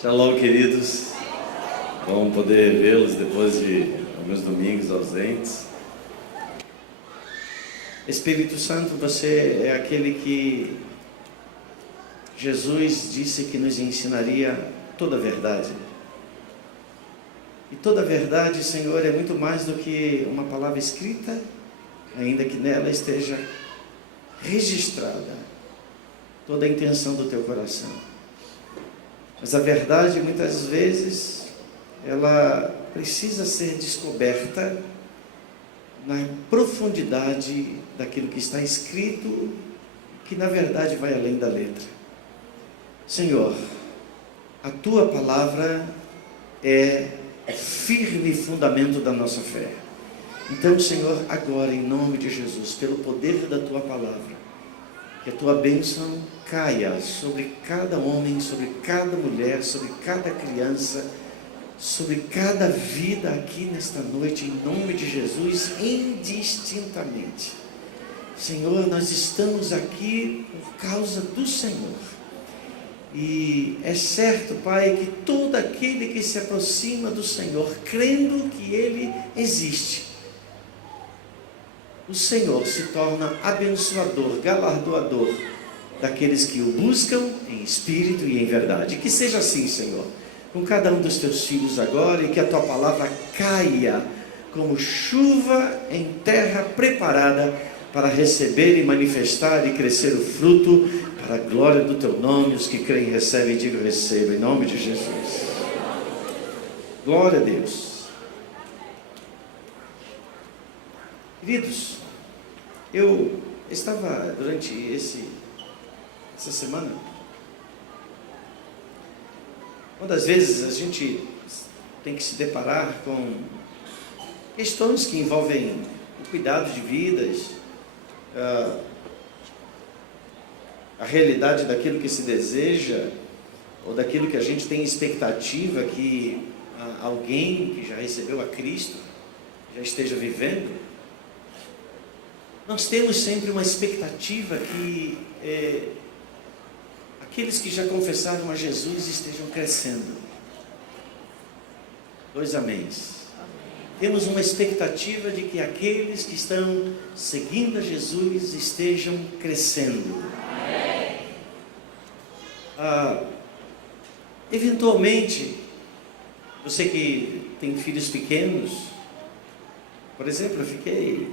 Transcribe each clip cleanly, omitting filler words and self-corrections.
Shalom, queridos. Bom poder vê-los depois de alguns domingos ausentes. Espírito Santo, você é aquele que Jesus disse que nos ensinaria toda a verdade. E toda a verdade, Senhor, é muito mais do que uma palavra escrita, ainda que nela esteja registrada toda a intenção do teu coração. Mas a verdade, muitas vezes, ela precisa ser descoberta na profundidade daquilo que está escrito, que na verdade vai além da letra. Senhor, a tua palavra é o firme fundamento da nossa fé. Então, Senhor, agora, em nome de Jesus, pelo poder da tua palavra, que a tua bênção caia sobre cada homem, sobre cada mulher, sobre cada criança, sobre cada vida aqui nesta noite, em nome de Jesus, indistintamente. Senhor, nós estamos aqui por causa do Senhor. E é certo, Pai, que todo aquele que se aproxima do Senhor, crendo que Ele existe, o Senhor se torna abençoador, galardoador daqueles que o buscam em espírito e em verdade. Que seja assim, Senhor, com cada um dos teus filhos agora, e que a tua palavra caia como chuva em terra preparada para receber e manifestar e crescer o fruto para a glória do teu nome. Os que creem recebem, e digam recebo, em nome de Jesus. Glória a Deus. Queridos, eu estava durante essa semana, uma das vezes a gente tem que se deparar com questões que envolvem o cuidado de vidas, a realidade daquilo que se deseja, ou daquilo que a gente tem expectativa que alguém que já recebeu a Cristo já esteja vivendo. Nós temos sempre uma expectativa que aqueles que já confessaram a Jesus estejam crescendo. 2 améns. Temos uma expectativa de que aqueles que estão seguindo a Jesus estejam crescendo. Eventualmente, você que tem filhos pequenos, por exemplo, eu fiquei...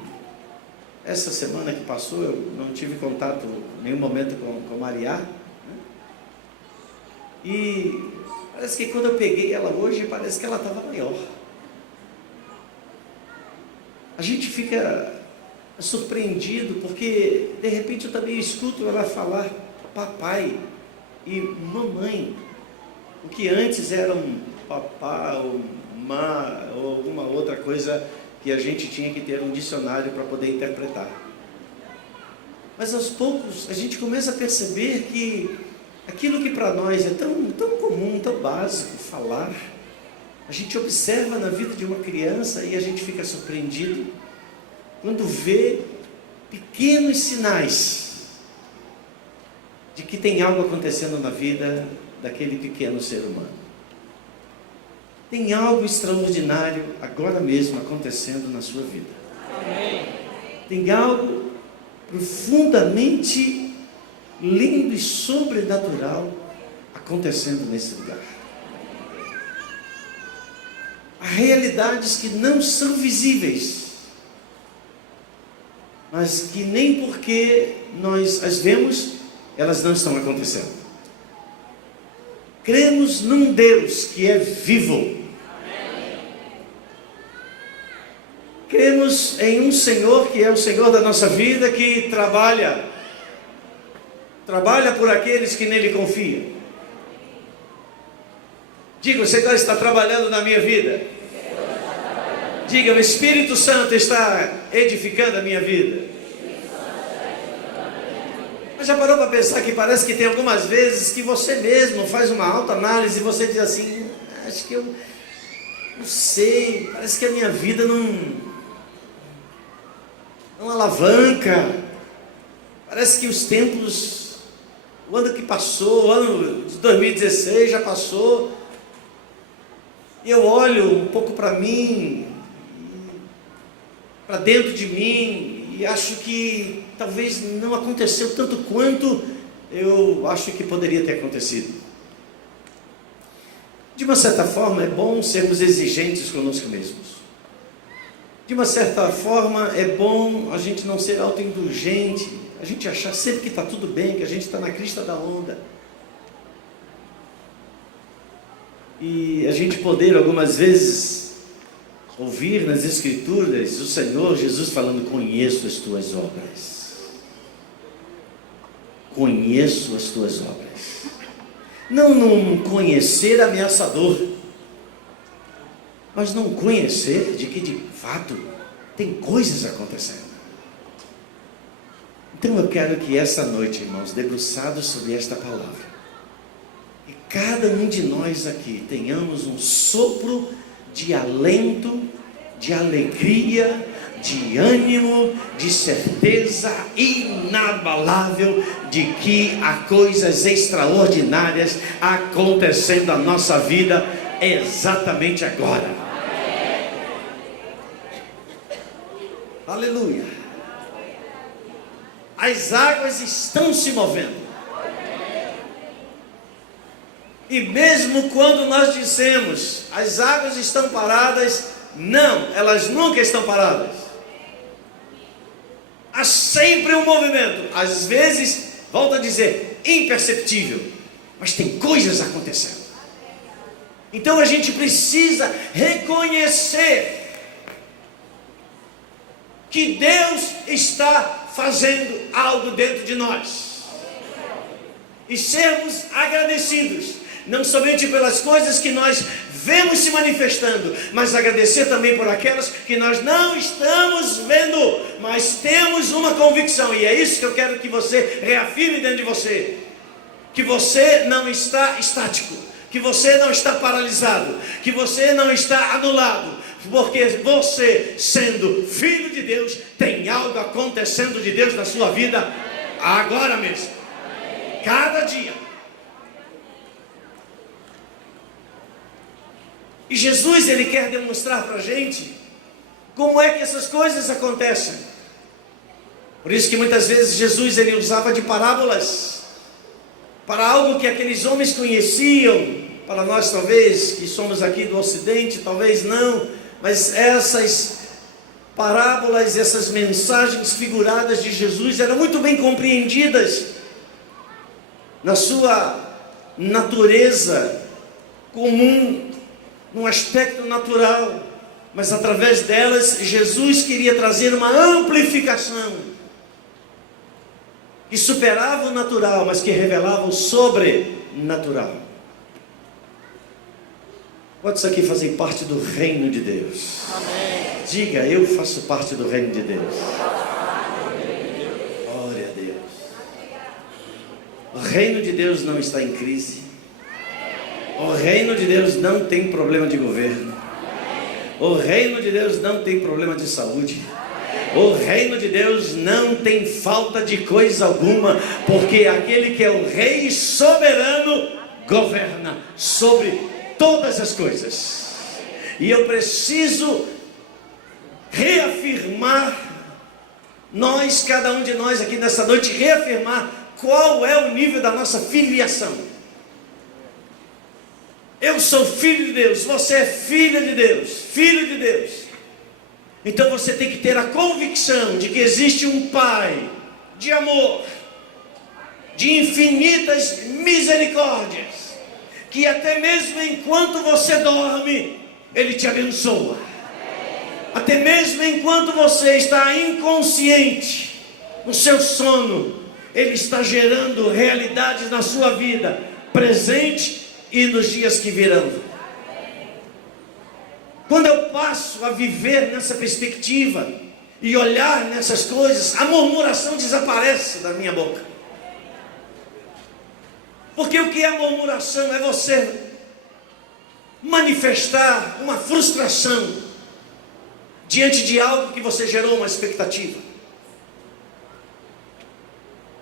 Essa semana que passou, eu não tive contato em nenhum momento com Maria, né? E parece que quando eu peguei ela hoje, parece que ela estava maior. A gente fica surpreendido, porque de repente eu também escuto ela falar papai e mamãe, o que antes era um papá ou má ou alguma outra coisa que a gente tinha que ter um dicionário para poder interpretar. Mas aos poucos a gente começa a perceber que aquilo que para nós é tão comum, tão básico, falar, a gente observa na vida de uma criança e a gente fica surpreendido quando vê pequenos sinais de que tem algo acontecendo na vida daquele pequeno ser humano. Tem algo extraordinário agora mesmo acontecendo na sua vida. Amém. Tem algo profundamente lindo e sobrenatural acontecendo nesse lugar. Há realidades que não são visíveis, mas que nem porque nós as vemos, elas não estão acontecendo. Cremos num Deus que é vivo. Cremos em um Senhor que é o Senhor da nossa vida, que trabalha por aqueles que nele confiam. Diga, o Senhor está trabalhando na minha vida. Diga, o Espírito Santo está edificando a minha vida. Mas já parou para pensar que parece que tem algumas vezes que você mesmo faz uma autoanálise e você diz assim, acho que eu não sei, parece que a minha vida não alavanca, parece que os tempos O ano que passou, o ano de 2016 já passou. E eu olho um pouco para mim, para dentro de mim, e acho que talvez não aconteceu tanto quanto eu acho que poderia ter acontecido. De uma certa forma, é bom sermos exigentes conosco mesmos. De uma certa forma, é bom a gente não ser autoindulgente, a gente achar sempre que está tudo bem, que a gente está na crista da onda. E a gente poder, algumas vezes, ouvir nas Escrituras o Senhor Jesus falando: conheço as tuas obras. Conheço as tuas obras. Não num conhecer ameaçador, mas não conhecer de que de fato tem coisas acontecendo. Então eu quero que essa noite, irmãos, debruçados sobre esta palavra, e cada um de nós aqui tenhamos um sopro de alento, de alegria, de ânimo, de certeza inabalável de que há coisas extraordinárias acontecendo na nossa vida exatamente agora. Aleluia. As águas estão se movendo. E mesmo quando nós dissemos as águas estão paradas, não, elas nunca estão paradas. Há sempre um movimento, às vezes, volto a dizer, imperceptível, mas tem coisas acontecendo. Então a gente precisa reconhecer que Deus está fazendo algo dentro de nós e sermos agradecidos, não somente pelas coisas que nós vemos se manifestando, mas agradecer também por aquelas que nós não estamos vendo, mas temos uma convicção, e é isso que eu quero que você reafirme dentro de você, que você não está estático, que você não está paralisado, que você não está anulado, porque você, sendo filho de Deus, tem algo acontecendo de Deus na sua vida agora mesmo, cada dia. E Jesus, ele quer demonstrar para a gente como é que essas coisas acontecem. Por isso que muitas vezes Jesus, ele usava de parábolas para algo que aqueles homens conheciam. Para nós talvez, que somos aqui do Ocidente, talvez não, mas essas parábolas, essas mensagens figuradas de Jesus eram muito bem compreendidas na sua natureza comum, num aspecto natural, mas através delas Jesus queria trazer uma amplificação que superava o natural, mas que revelava o sobrenatural. Quantos aqui fazem parte do reino de Deus? Amém. Diga: eu faço parte do reino de Deus. Glória a Deus. O reino de Deus não está em crise. O reino de Deus não tem problema de governo. O reino de Deus não tem problema de saúde. O reino de Deus não tem falta de coisa alguma, porque aquele que é o rei soberano governa sobre todas as coisas. E eu preciso reafirmar, cada um de nós aqui nessa noite, reafirmar qual é o nível da nossa filiação. Eu sou filho de Deus, você é filha de Deus, filho de Deus. Então você tem que ter a convicção de que existe um Pai de amor, de infinitas misericórdias, que até mesmo enquanto você dorme, Ele te abençoa. Até mesmo enquanto você está inconsciente, no seu sono, Ele está gerando realidades na sua vida, presente e nos dias que virão. Quando eu passo a viver nessa perspectiva e olhar nessas coisas, a murmuração desaparece da minha boca. Porque o que é murmuração? É você manifestar uma frustração diante de algo que você gerou uma expectativa.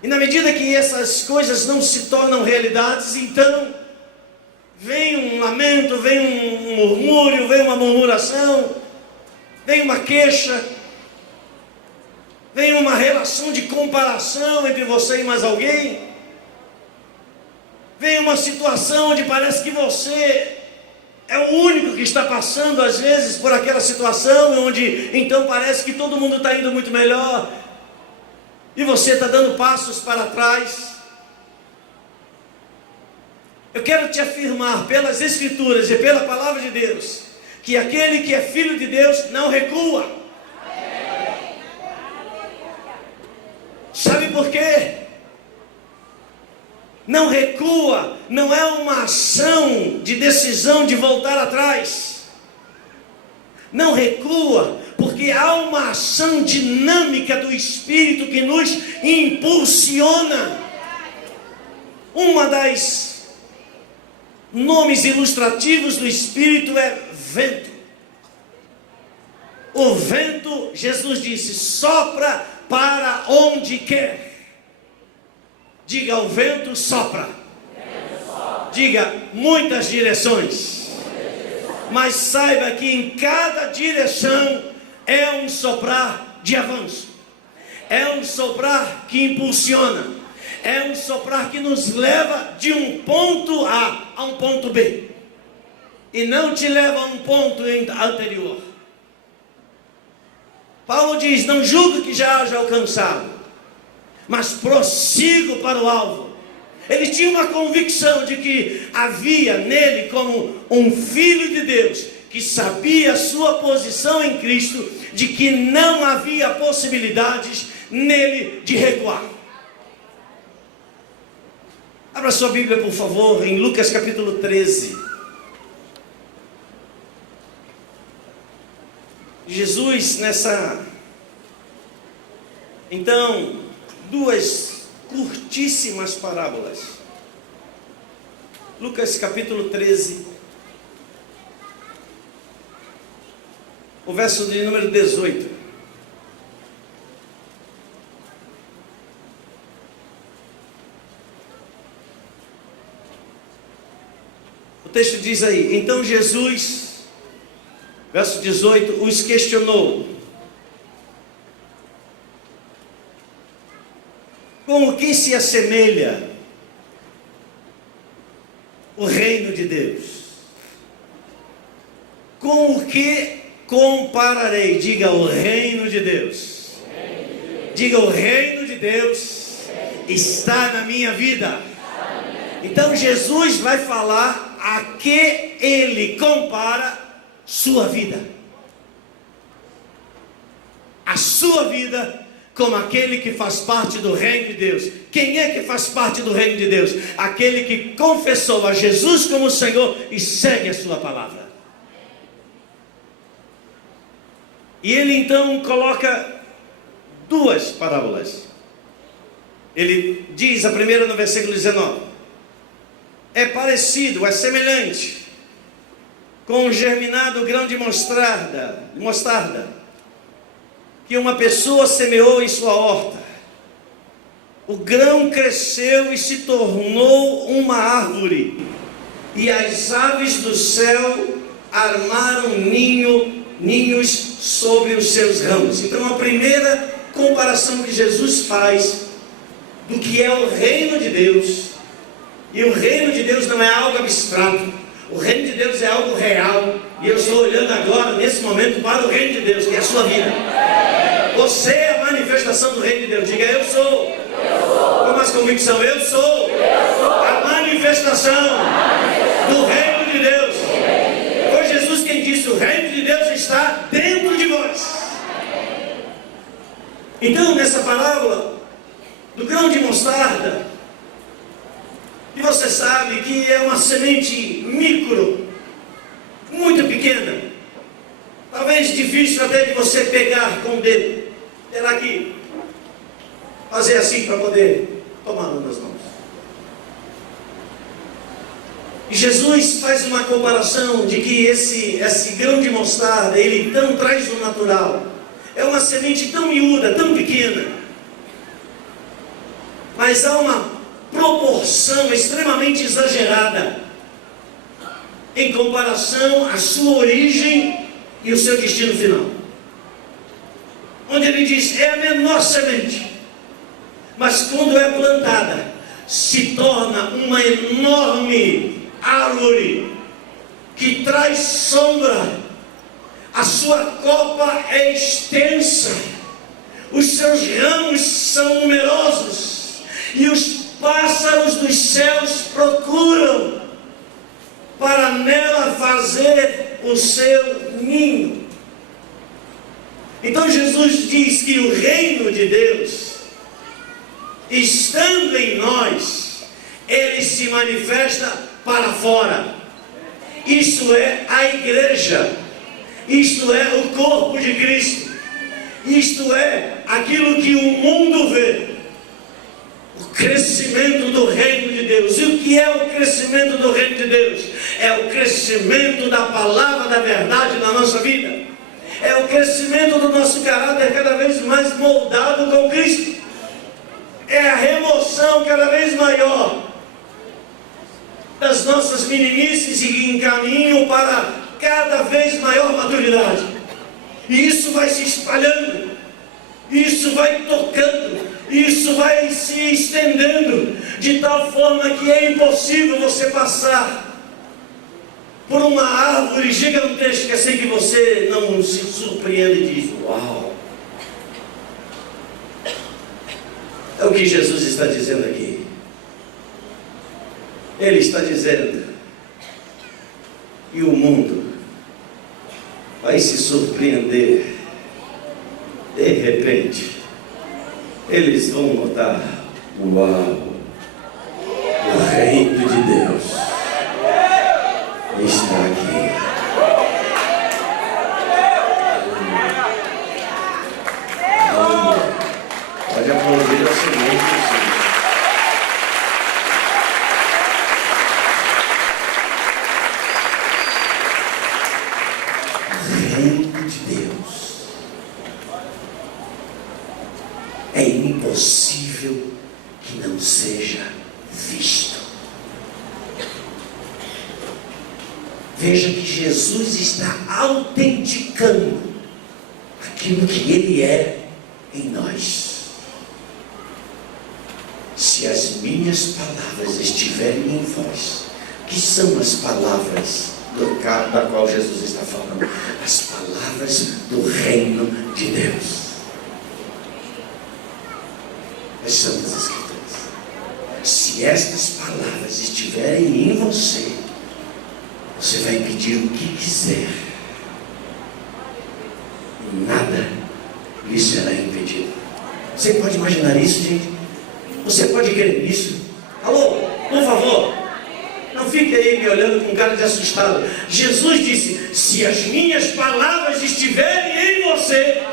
E na medida que essas coisas não se tornam realidades, então vem um lamento, vem um murmúrio, vem uma murmuração, vem uma queixa, vem uma relação de comparação entre você e mais alguém, vem uma situação onde parece que você é o único que está passando às vezes por aquela situação, onde então parece que todo mundo está indo muito melhor e você está dando passos para trás. Eu quero te afirmar pelas Escrituras e pela Palavra de Deus, que aquele que é filho de Deus não recua. Sabe por quê? Não recua, não é uma ação de decisão de voltar atrás. Não recua, porque há uma ação dinâmica do Espírito que nos impulsiona. Uma das nomes ilustrativos do Espírito é vento. O vento, Jesus disse, sopra para onde quer. Diga, o vento sopra. Diga, muitas direções. Mas saiba que em cada direção é um soprar de avanço. É um soprar que impulsiona. É um soprar que nos leva de um ponto A um ponto B. E não te leva a um ponto anterior. Paulo diz, não julgo que já haja alcançado, mas prossigo para o alvo. Ele tinha uma convicção de que havia nele, como um filho de Deus, que sabia a sua posição em Cristo, de que não havia possibilidades nele de recuar. Abra sua Bíblia, por favor, em Lucas capítulo 13. Jesus então, duas curtíssimas parábolas. Lucas capítulo 13, o verso de número 18. O texto diz aí, então Jesus, verso 18, os questionou: com o que se assemelha o reino de Deus? Com o que compararei? Diga, o reino de Deus. Diga, o reino de Deus está na minha vida. Então Jesus vai falar a que ele compara sua vida. A sua vida como aquele que faz parte do reino de Deus. Quem é que faz parte do reino de Deus? Aquele que confessou a Jesus como Senhor e segue a sua palavra. E ele então coloca duas parábolas. Ele diz, a primeira no versículo 19, é parecido, é semelhante com um germinado grão de mostarda, que uma pessoa semeou em sua horta. O grão cresceu e se tornou uma árvore, e as aves do céu armaram ninhos sobre os seus ramos. Então a primeira comparação que Jesus faz do que é o reino de Deus, e o reino de Deus não é algo abstrato, o reino de Deus é algo real, e eu estou olhando agora, nesse momento, para o reino de Deus, que é a sua vida. Você é a manifestação do reino de Deus. Diga, eu sou. Com mais convicção, eu sou a manifestação do reino de Deus. Foi Jesus quem disse, o reino de Deus está dentro de vós. Então, nessa parábola do grão de mostarda, e você sabe que é uma semente micro, muito pequena, talvez difícil até de você pegar com o dedo. Terá que fazer assim para poder tomá-la nas mãos. E Jesus faz uma comparação de que esse grão de mostarda, ele tão traz o natural. É uma semente tão miúda, tão pequena, mas há uma proporção extremamente exagerada em comparação à sua origem e o seu destino final. Onde ele diz, é a menor semente, mas quando é plantada, se torna uma enorme árvore que traz sombra. A sua copa é extensa, os seus ramos são numerosos, e os pássaros dos céus procuram para nela fazer o seu ninho. Então Jesus diz que o reino de Deus, estando em nós, ele se manifesta para fora. Isto é a igreja, isto é o corpo de Cristo, isto é aquilo que o mundo vê, o crescimento do reino de Deus. E o que é o crescimento do reino de Deus? É o crescimento da palavra da verdade na nossa vida, é o crescimento do nosso caráter cada vez mais moldado com Cristo, é a remoção cada vez maior das nossas meninices e em caminho para cada vez maior maturidade. E isso vai se espalhando, isso vai tocando, isso vai se estendendo, de tal forma que é impossível você passar por uma árvore gigantesca sem que você não se surpreenda e diz, uau! É o que Jesus está dizendo aqui. Ele está dizendo, e o mundo vai se surpreender. De repente, eles vão notar, uau, o reino de Deus está aqui. Pode aplaudir ao Senhor. O reino de Deus é impossível que não seja visto. Veja que Jesus está autenticando aquilo que Ele é em nós. Se as minhas palavras estiverem em vós, que são as palavras da qual Jesus está falando? As palavras do reino de Deus, as Santas Escrituras. Se estas palavras estiverem em você, você vai pedir o que quiser, e nada lhe será impedido. Você pode imaginar isso, gente? Você pode crer nisso? Alô, por favor, não fique aí me olhando com cara de assustado. Jesus disse, se as minhas palavras estiverem em você,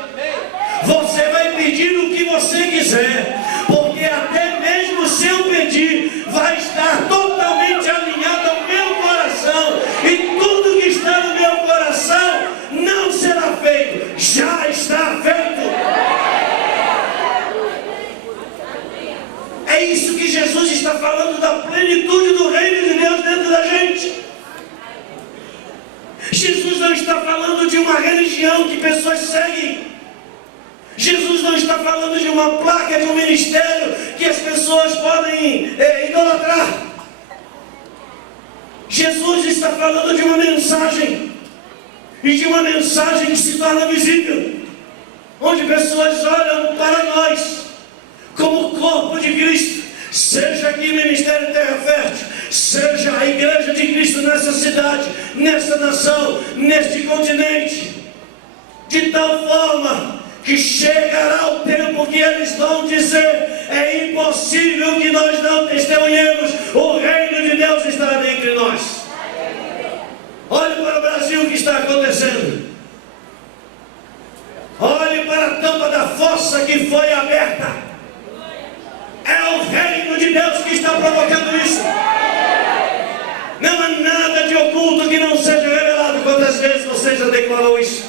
você vai pedir o que você quiser, porque até mesmo o seu pedir vai estar totalmente alinhado ao meu coração, e tudo que está no meu coração não será feito, já está feito. É isso que Jesus está falando, da plenitude do reino de Deus dentro da gente. Jesus não está falando de uma religião que pessoas seguem. Jesus não está falando de uma placa, de um ministério que as pessoas podem idolatrar. Jesus está falando de uma mensagem, e de uma mensagem que se torna visível, onde pessoas olham para nós como corpo de Cristo, seja aqui o Ministério Terra Fértil, seja a Igreja de Cristo nessa cidade, nessa nação, neste continente, de tal forma que chegará o tempo que eles vão dizer, é impossível que nós não testemunhemos, o reino de Deus estará entre nós. Olhe para o Brasil, o que está acontecendo. Olhe para a tampa da fossa que foi aberta. É o reino de Deus que está provocando isso. Não há nada de oculto que não seja revelado. Quantas vezes você já declarou isso?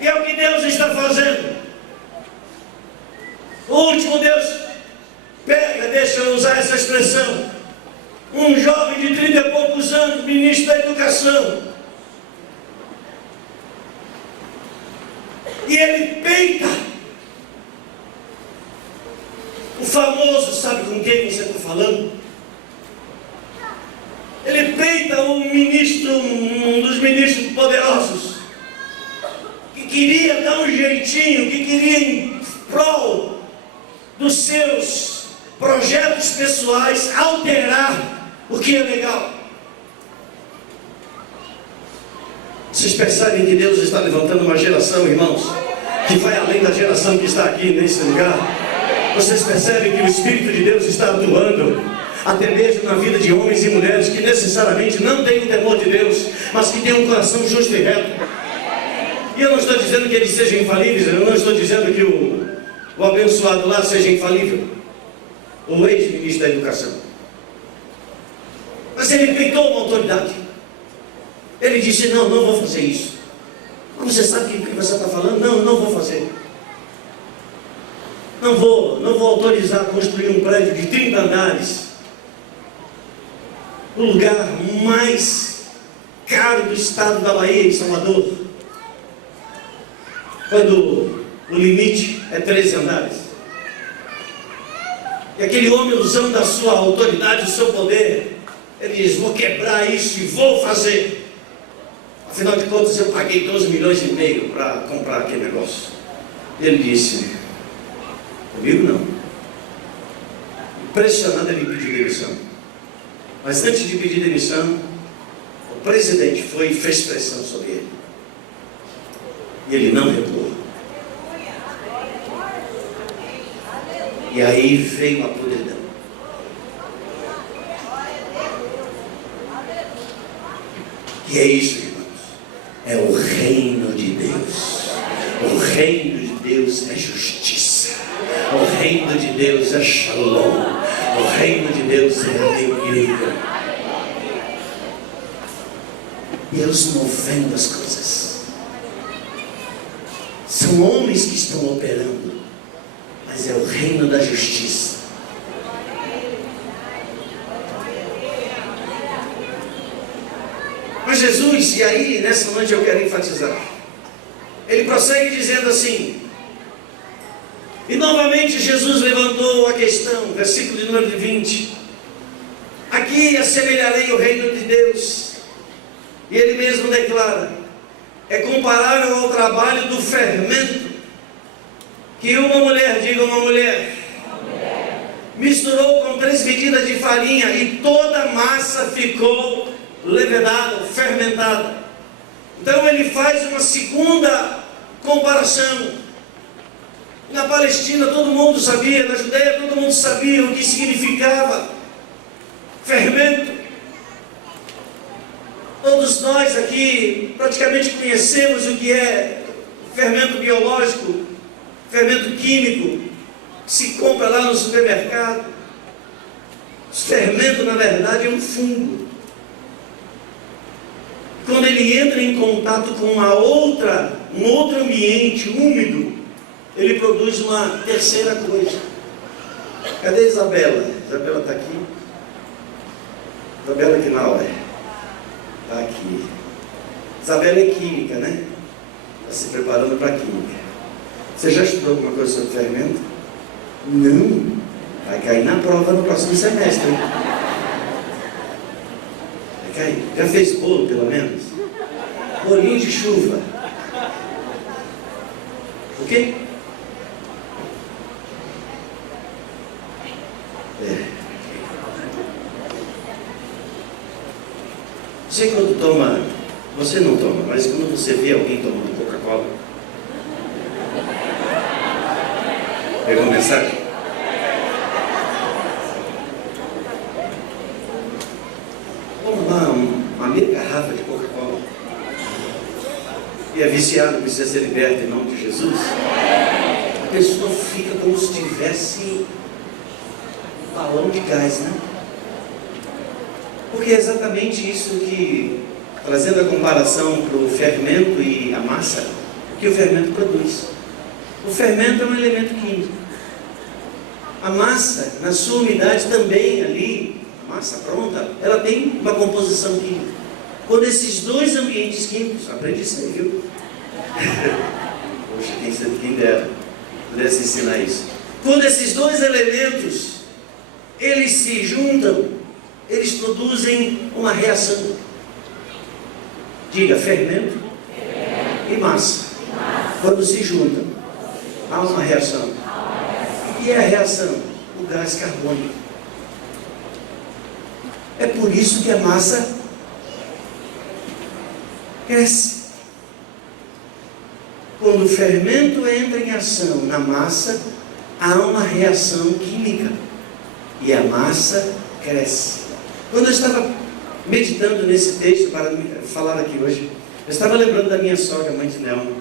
E é o que Deus está fazendo. O último Deus Pega, deixa eu usar essa expressão, um jovem de 30 e poucos anos, ministro da educação, e ele peita o famoso, sabe com quem você está falando? Ele peita o ministro, um dos ministros poderosos, que queria dar um jeitinho, que queria em prol dos seus projetos pessoais alterar o que é legal. Vocês percebem que Deus está levantando uma geração, irmãos, que vai além da geração que está aqui nesse lugar? Vocês percebem que o Espírito de Deus está atuando, até mesmo na vida de homens e mulheres que necessariamente não têm o temor de Deus, mas que têm um coração justo e reto. E eu não estou dizendo que eles sejam infalíveis, eu não estou dizendo que o abençoado lá seja infalível, o ex-ministro da educação. Mas ele peitou uma autoridade. Ele disse, não vou fazer isso. Mas você sabe o que você está falando? Não vou fazer. Não vou autorizar construir um prédio de 30 andares no lugar mais caro do estado da Bahia, em Salvador, quando o limite é 13 andares. E aquele homem, usando a sua autoridade, o seu poder, ele diz, vou quebrar isso e vou fazer. Afinal de contas, eu paguei 12 milhões e meio para comprar aquele negócio. Ele disse, comigo não. Impressionado, ele pediu demissão. Mas antes de pedir demissão, o presidente foi e fez pressão sobre ele. E ele não recuou. E aí veio a podridão. E é isso, irmãos. É o reino de Deus. O reino de Deus é justiça. O reino de Deus é shalom. O reino de Deus é alegria. Deus movendo as coisas. São homens que estão operando, mas é o reino da justiça. Mas Jesus, e aí nessa noite eu quero enfatizar, ele prossegue dizendo assim, e novamente Jesus levantou a questão, versículo de número 20, aqui assemelharei o reino de Deus, e ele mesmo declara, é comparável ao trabalho do fermento, que uma mulher, diga uma mulher, misturou com 3 medidas de farinha, e toda a massa ficou levedada, fermentada. Então ele faz uma segunda comparação. Na Palestina todo mundo sabia, na Judeia todo mundo sabia o que significava fermento. Todos nós aqui praticamente conhecemos o que é fermento biológico, fermento químico, que se compra lá no supermercado. O fermento, na verdade, é um fungo. Quando ele entra em contato com um outro ambiente úmido, ele produz uma terceira coisa. Cadê a Isabela? Isabela está aqui? Isabela aqui na hora. Está aqui. Isabela é química, né? Está se preparando para a química. Você já estudou alguma coisa sobre fermento? Não. Vai cair na prova no próximo semestre. Já fez bolo, pelo menos? Bolinho de chuva. O quê? Você quando toma, você não toma, mas quando você vê alguém tomando Coca-Cola, pegou a mensagem? Uma meia garrafa de Coca-Cola e é viciado, precisa ser liberto em nome de Jesus. A pessoa fica como se tivesse um balão de gás, né? Porque é exatamente isso que, trazendo a comparação para o fermento e a massa, que o fermento produz. O fermento é um elemento químico. A massa, na sua unidade também ali, a massa pronta, ela tem uma composição química. Quando esses dois ambientes químicos, aprende isso aí, viu? Poxa, quem dera pudesse ensinar isso. Quando esses dois elementos, eles se juntam, eles produzem uma reação. Diga, fermento e massa. Quando se juntam, há uma reação. O que é a reação? O gás carbônico. É por isso que a massa cresce. Quando o fermento entra em ação na massa, há uma reação química e a massa cresce. Quando eu estava meditando nesse texto para falar aqui hoje, eu estava lembrando da minha sogra, mãe de Nelma,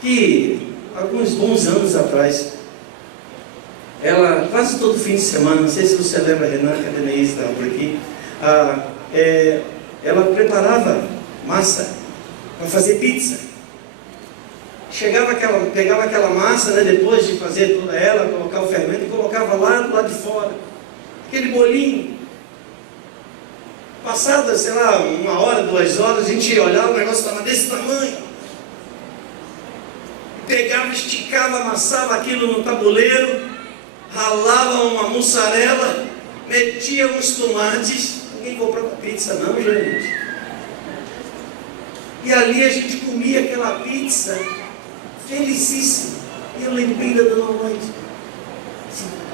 que alguns bons anos atrás, ela quase todo fim de semana, não sei se você lembra, Renan, que a Denise estava por aqui, ela preparava massa para fazer pizza. Pegava aquela massa, né, depois de fazer toda ela, colocar o fermento e colocava lá do lado de fora, aquele bolinho. Passada, sei lá, 1 hora, 2 horas, a gente olhava, o negócio estava desse tamanho. Pegava, esticava, amassava aquilo no tabuleiro, ralava uma mussarela, metia uns tomates. Ninguém comprava pizza não, gente. E ali a gente comia aquela pizza felicíssimo. E eu lembrei da Dona Loide.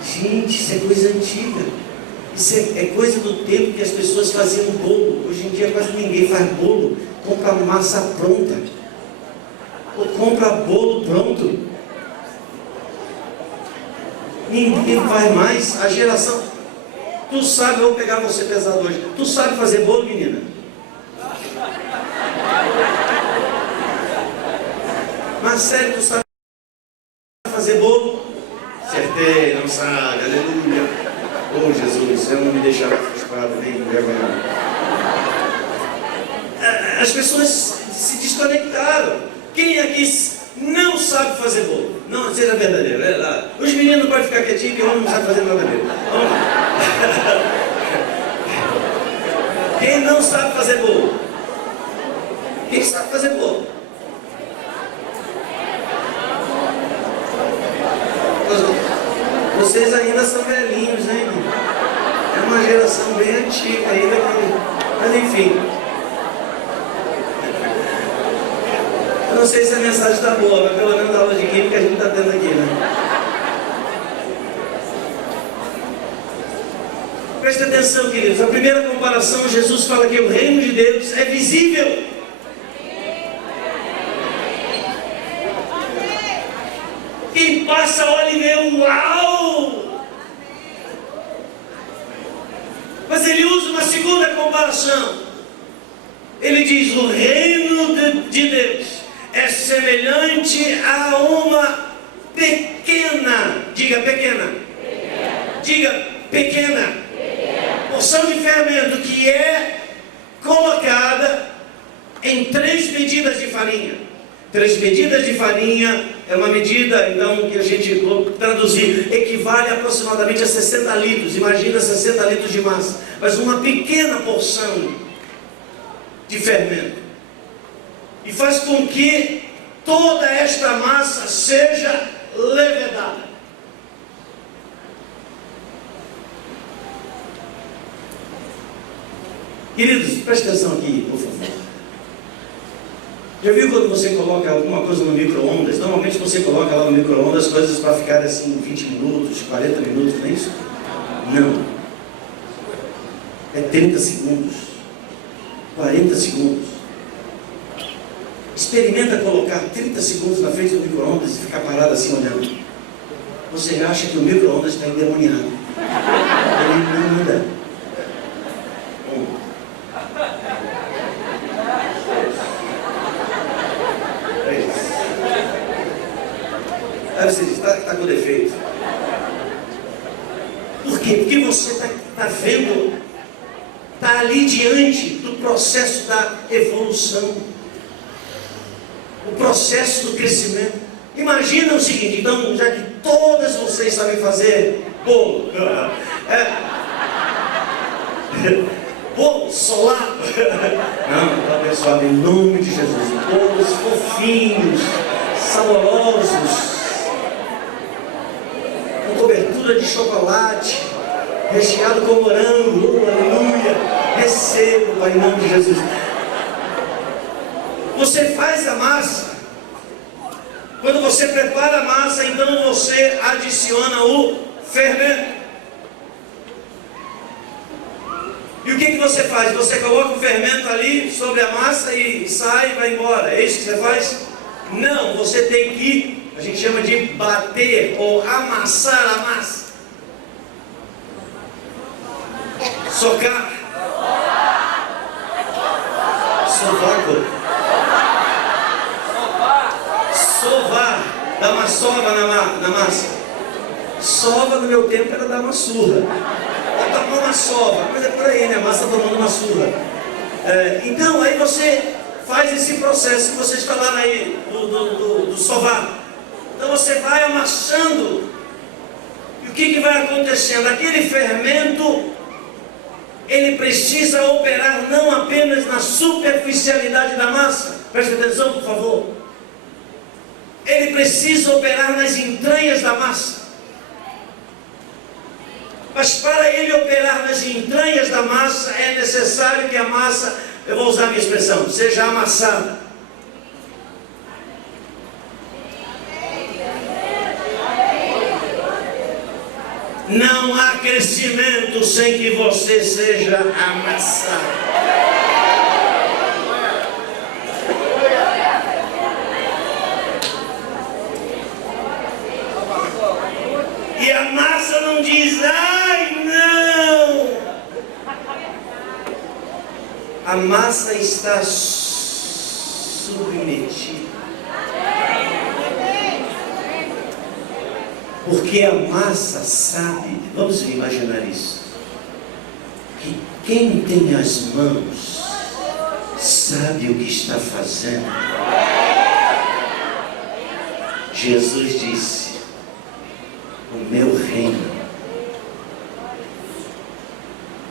Gente, isso é coisa antiga. Isso é coisa do tempo que as pessoas faziam bolo. Hoje em dia quase ninguém faz bolo. Compra massa pronta. Ou compra bolo pronto. Ninguém faz mais. A geração... Tu sabe, eu vou pegar você pesado hoje. Tu sabe fazer bolo, menina? Mas sério, tu sabe fazer bolo? Acertei, não sabe, aleluia. Oh Jesus, eu não me deixava frustrado nem envergonhado. As pessoas se desconectaram. Quem aqui não sabe fazer bolo? Não, seja verdadeiro. Os meninos podem ficar quietinhos que o homem não sabe fazer nada dele. Vamos lá. Quem não sabe fazer bolo? Quem sabe fazer bolo? Vocês ainda são velhinhos, hein? É uma geração bem antiga ainda, mas enfim. Eu não sei se a mensagem está boa, mas pelo menos a aula de química a gente está tendo aqui, né? Preste atenção, queridos. A primeira comparação, Jesus fala que o reino de Deus é visível. Quem passa, olha e vê, uau! Mas ele usa uma segunda comparação. Ele diz, o reino de Deus é semelhante a uma pequena, diga pequena, diga pequena, porção de fermento que é colocada em 3 medidas de farinha. 3 medidas de farinha é uma medida, então, que a gente, vou traduzir, equivale aproximadamente a 60 litros. Imagina 60 litros de massa. Mas uma pequena porção de fermento. E faz com que toda esta massa seja levedada. Queridos, preste atenção aqui, por favor. Já viu quando você coloca alguma coisa no micro-ondas? Normalmente você coloca lá no micro-ondas coisas para ficar assim 20 minutos, 40 minutos, não é isso? Não. É 30 segundos. 40 segundos. Experimenta colocar 30 segundos na frente do micro-ondas e ficar parado assim olhando. Você acha que o micro-ondas está endemoniado. Ele não anda. Aí você diz, está com defeito. Por quê? Porque você está vendo, está ali diante do processo da evolução, o processo do crescimento. Imagina o seguinte, então, já que Todas vocês sabem fazer bolo. Bolo solado. Não, está abençoado em nome de Jesus. Bolos fofinhos, saborosos, com cobertura de chocolate, recheado com morango. Oh, aleluia. Recebo, Pai, em nome de Jesus. Você faz a massa. Quando você prepara a massa, então você adiciona o fermento. E o que você faz? Você coloca o fermento ali sobre a massa e sai e vai embora. É isso que você faz? Não, você tem que, a gente chama de bater ou amassar a massa. Socar. Sovaco. Sovar, dar uma sova na massa. Sova no meu tempo era dar uma surra. Ou tomar uma sova, mas é por aí, né? A massa tomando uma surra. Então aí você faz esse processo que vocês falaram aí do sovar. Então você vai amassando. E o que vai acontecendo? Aquele fermento, ele precisa operar não apenas na superficialidade da massa. Preste atenção, por favor. Ele precisa operar nas entranhas da massa. Mas para ele operar nas entranhas da massa, é necessário que a massa, eu vou usar a minha expressão, seja amassada. Não há crescimento sem que você seja amassado. E a massa não diz, ai não. A massa está submetida. Porque a massa sabe, vamos imaginar isso, que quem tem as mãos sabe o que está fazendo. Jesus disse, o meu reino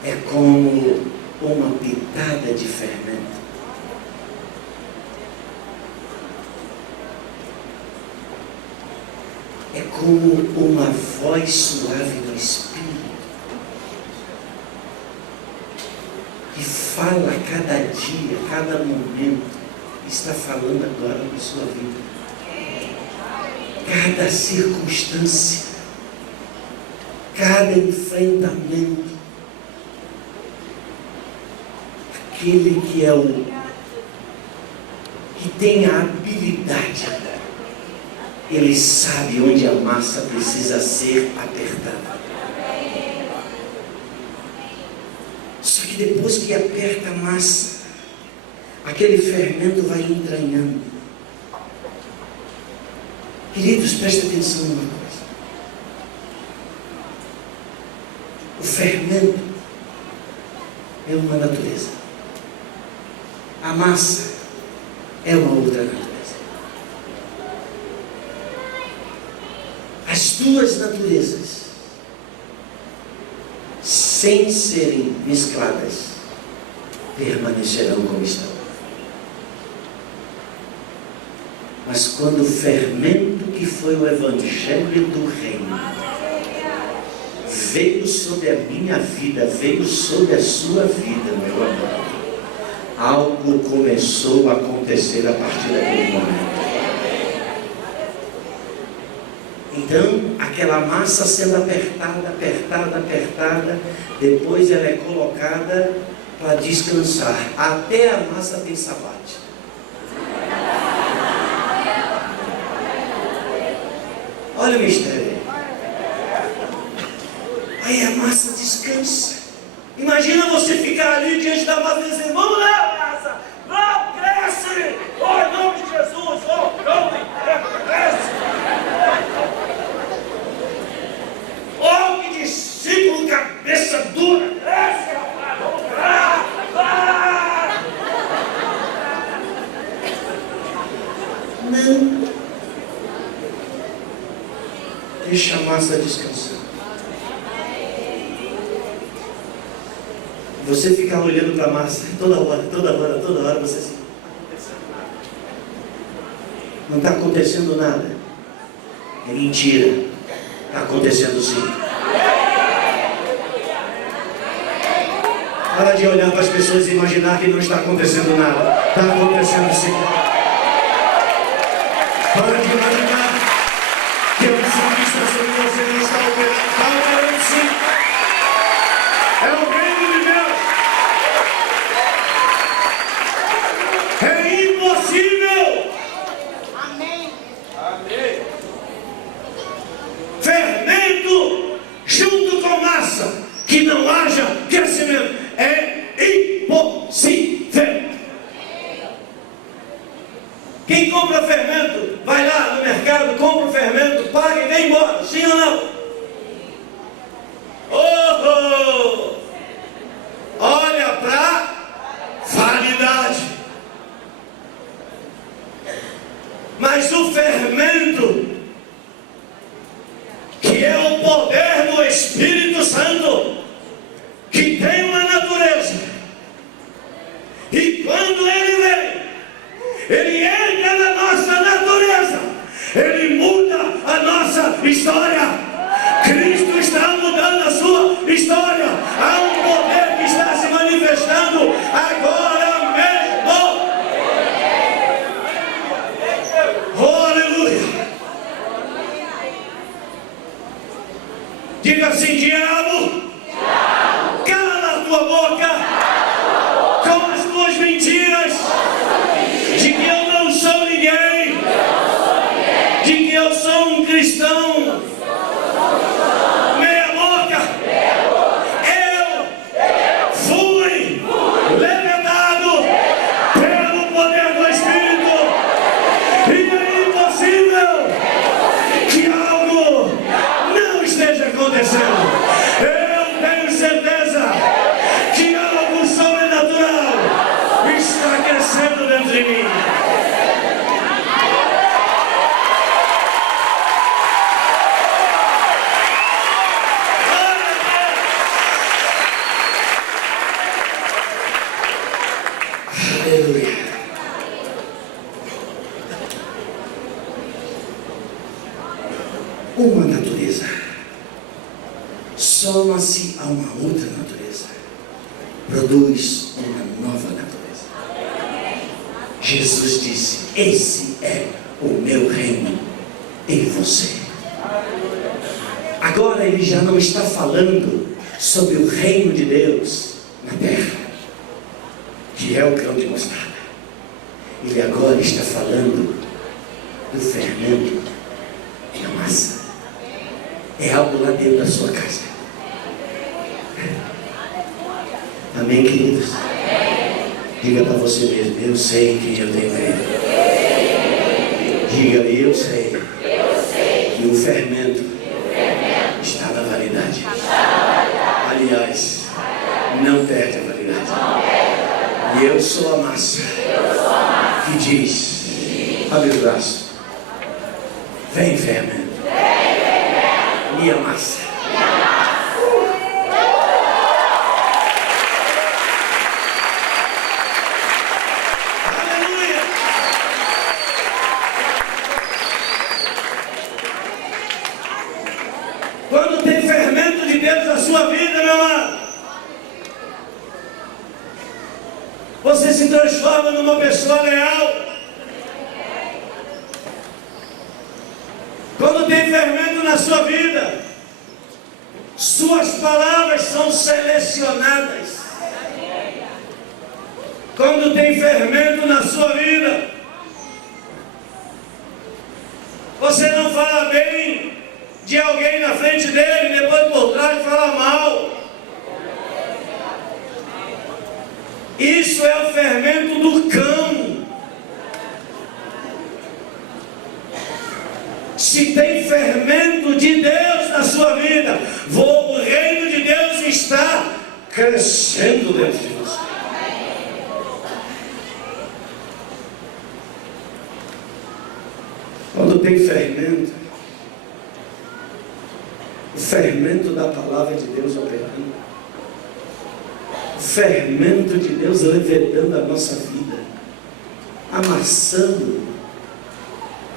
é como uma pitada de fermento. É como uma voz suave do Espírito, que fala cada dia, cada momento, está falando agora na sua vida. Cada circunstância, cada enfrentamento, aquele que é que tem a habilidade, ele sabe onde a massa precisa ser apertada. Só que depois que aperta a massa, aquele fermento vai entranhando. Queridos, prestem atenção numa coisa. O fermento é uma natureza. A massa é uma outra natureza. As duas naturezas, sem serem mescladas, permanecerão como estão. Mas quando o fermento que foi o Evangelho do Reino veio sobre a minha vida, veio sobre a sua vida, meu amor, algo começou a acontecer a partir daquele momento. Então, aquela massa sendo apertada, depois ela é colocada para descansar. Até a massa tem sabate. Olha o mistério. Aí a massa descansa. Imagina você ficar ali diante da massa e dizer, vamos lá, massa, vamos, cresce, oh, em nome de Jesus, oh, cresce. Oh, que discípulo cabeça dura, cresce, rapaz, vamos lá, Não. Deixa a massa descansar. Você ficar olhando para a massa toda hora, você assim, não está acontecendo nada. É mentira. Está acontecendo sim. Para de olhar para as pessoas e imaginar que não está acontecendo nada. Está acontecendo sim. Para de imaginar que a unção que está sobre você não está operando. Está operando sim. É o reino de Deus. É impossível. Amém. Amém. Fermento junto com massa, que não haja crescimento, é impossível. Quem compra fermento, vai lá no mercado, compra o fermento, paga e vem embora, sim ou não? Oh! Olha para validade. Mas o fermento, que é o poder do Espírito Santo, que tem uma natureza, e quando ele vem, ele entra na nossa natureza, ele muda a nossa história. Cristo está mudando a sua história. Há um poder que está se manifestando agora mesmo. Oh, aleluia. Diga assim: diabo, cala a tua boca com as tuas mentiras de que eu não sou ninguém, de que eu sou um cristão meia boca. Eu fui levantado pelo poder do Espírito, e é impossível que algo não esteja acontecendo. Eu tenho certeza que algo sobrenatural está crescendo dentro de mim. Aleluia. Uma natureza soma-se a uma outra natureza, produz uma nova natureza. Jesus disse: esse é o meu reino em você. Agora ele já não está falando sobre o reino de Deus na terra, que é o grão de mostarda. Ele agora está falando do fermento na massa. É algo lá dentro da sua casa. Amém, queridos? Diga para você mesmo: eu sei quem eu tenho crido. Diga: eu sei que o fermento está na validade. Aliás, não perde a validade. E eu sou a massa que diz: abre o braço, vem fermento, minha massa. Aleluia. Quando tem fermento de Deus na sua vida, meu amado, você se transforma numa pessoa leal. Quando tem fermento na sua vida, suas palavras são selecionadas. Quando tem fermento na sua vida, você não fala bem de alguém na frente dele, depois por trás fala mal. Isso é o fermento do cão. Se tem fermento de Deus na sua vida, o reino de Deus está crescendo dentro de você. Quando tem fermento, fermento da palavra de Deus operando, o fermento de Deus levedando a nossa vida, amassando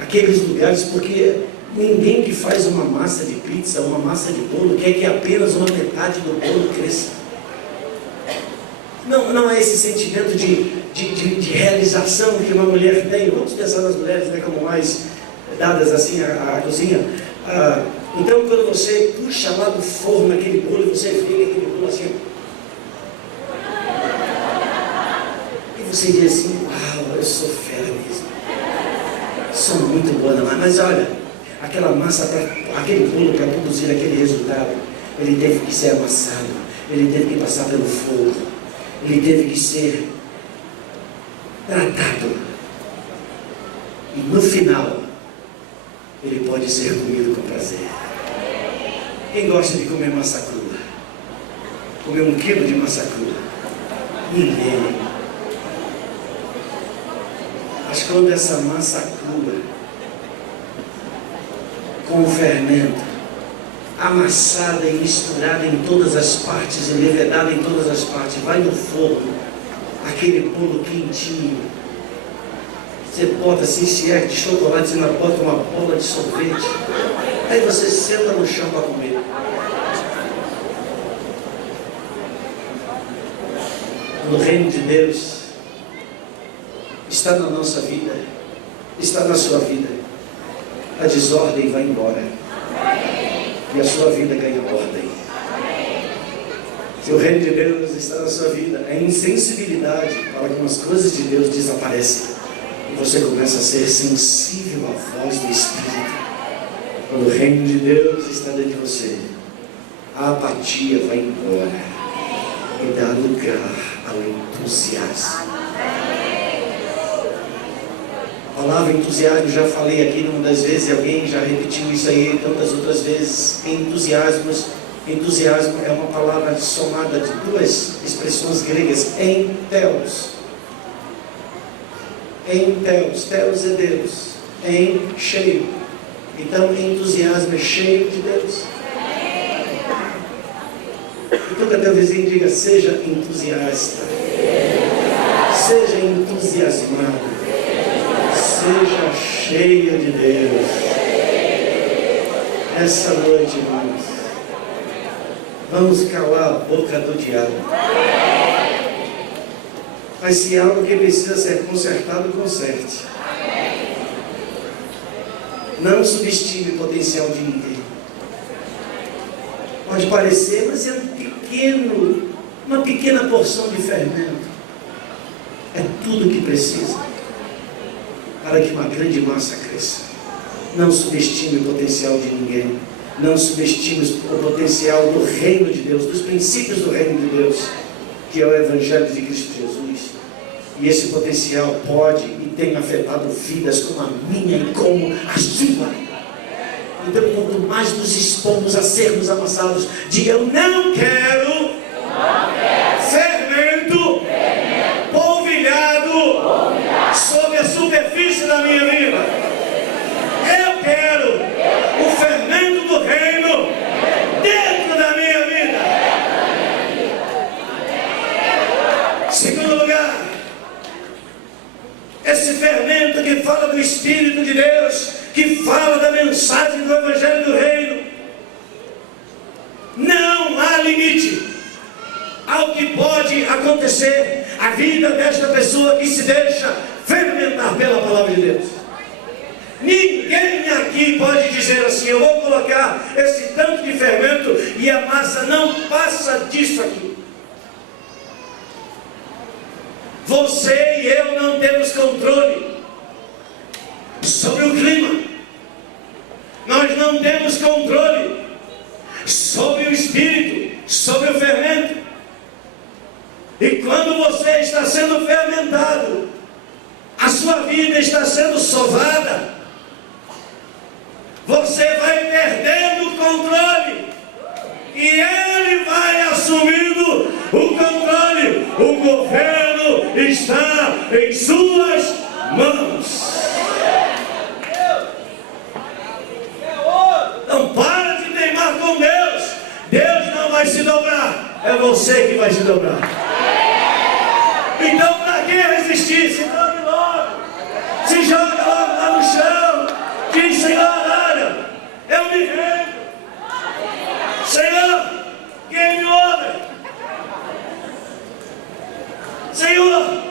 aqueles lugares, porque ninguém que faz uma massa de pizza, uma massa de bolo, quer que apenas uma metade do bolo cresça. Não é esse sentimento de realização que uma mulher tem. Vamos pensar nas mulheres, né, como mais dadas assim à cozinha. Então, quando você puxa lá do forno aquele bolo, você vê aquele bolo assim, e você diz assim: uau, eu sou fera mesmo, sou muito boa, mas olha, aquela massa, aquele bolo para produzir aquele resultado, ele teve que ser amassado, ele teve que passar pelo fogo, ele teve que ser tratado, e no final ele pode ser comido com prazer. Quem gosta de comer massa crua? Comer 1 quilo de massa crua? Ninguém. Mas quando essa massa crua, com o fermento, amassada e misturada em todas as partes, e levedada em todas as partes, vai no forno, aquele bolo quentinho, você bota assim, se é de chocolate, você ainda bota uma bola de sorvete, aí você senta no chão para comer. No reino de Deus, está na nossa vida, está na sua vida, a desordem vai embora, e a sua vida ganha ordem. Se o reino de Deus está na sua vida, a insensibilidade para algumas coisas de Deus desaparece, e você começa a ser sensível à voz do Espírito. Quando o reino de Deus está dentro de você, a apatia vai embora e dá lugar ao entusiasmo. A palavra entusiasmo, já falei aqui numa das vezes, e alguém já repetiu isso aí tantas outras vezes. Entusiasmo é uma palavra somada de 2 expressões gregas, enteos. Enteos, teos é Deus, cheio. Então entusiasmo é cheio de Deus. Então que teu vizinho diga: seja entusiasta, seja entusiasmado, seja cheio de Deus. Essa noite, irmãos, vamos calar a boca do diabo. Mas se há algo que precisa ser consertado, conserte. Não subestime o potencial de ninguém. Pode parecer, mas é uma pequena porção de fermento. É tudo o que precisa para que uma grande massa cresça. Não subestime o potencial de ninguém. Não subestime o potencial do reino de Deus, dos princípios do reino de Deus, que é o Evangelho de Cristo Jesus. E esse potencial pode e tem afetado vidas como a minha e como a sua. Então, quanto mais nos expomos a sermos amassados, diga: eu não quero fermento polvilhado sobre a superfície da minha vida. Eu quero o fermento do reino dentro da minha vida. Segundo lugar, esse fermento que fala do Espírito de Deus, que fala da mensagem do Evangelho do Reino. Não há limite ao que pode acontecer à vida desta pessoa que se deixa fermentar pela palavra de Deus. Ninguém aqui pode dizer assim: eu vou colocar esse tanto de fermento e a massa não passa disso aqui. Você e eu não temos controle sobre o clima. Nós não temos controle sobre o espírito, sobre o fermento. E quando você está sendo fermentado, a sua vida está sendo sovada, você vai perdendo o controle e ele vai assumindo o controle. O governo está em suas mãos. Não para de teimar com Deus. você que vai se dobrar. Então, para que resistir? Se dobre logo. Se joga logo lá no chão. Diz: Senhor, olha, eu me rendo. Senhor, quem me ouve? Senhor,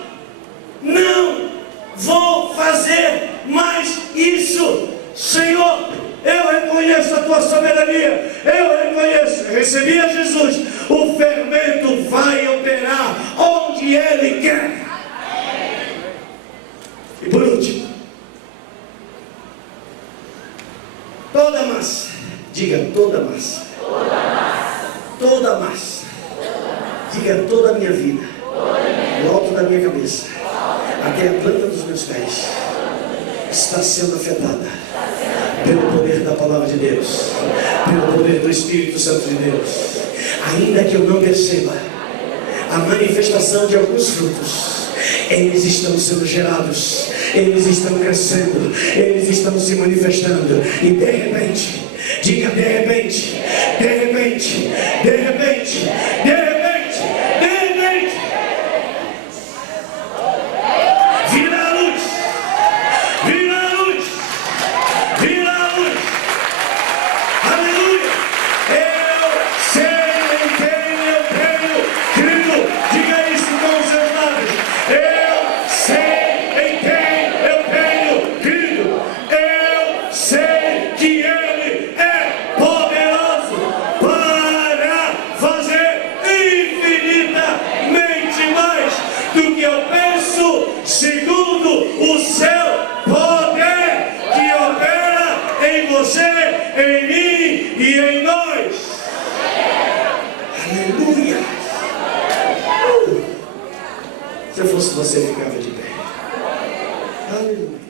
não vou fazer mais isso. Senhor, eu reconheço a tua soberania. Eu reconheço, recebi a Jesus. O fermento vai operar onde Ele quer. E por último, toda massa, diga toda massa, toda massa, diga toda a minha vida, do alto da minha cabeça até a planta dos meus pés, está sendo afetada pelo poder da palavra de Deus, pelo poder do Espírito Santo de Deus. Ainda que eu não perceba a manifestação de alguns frutos, eles estão sendo gerados, eles estão crescendo, eles estão se manifestando. E de repente, diga de repente, de repente, de repente, de repente, de repente, vira a luz, vira a luz, vira a luz. Aleluia! Eu sei em quem eu creio. Querido, diga isso com os seus lábios. Eu sei em quem eu creio. Querido, eu sei que Ele é poderoso para fazer infinitamente mais do que eu penso, segundo o seu poder que opera em você, em mim e em nós. Aleluia! Se eu fosse você, ficava de pé. Aleluia!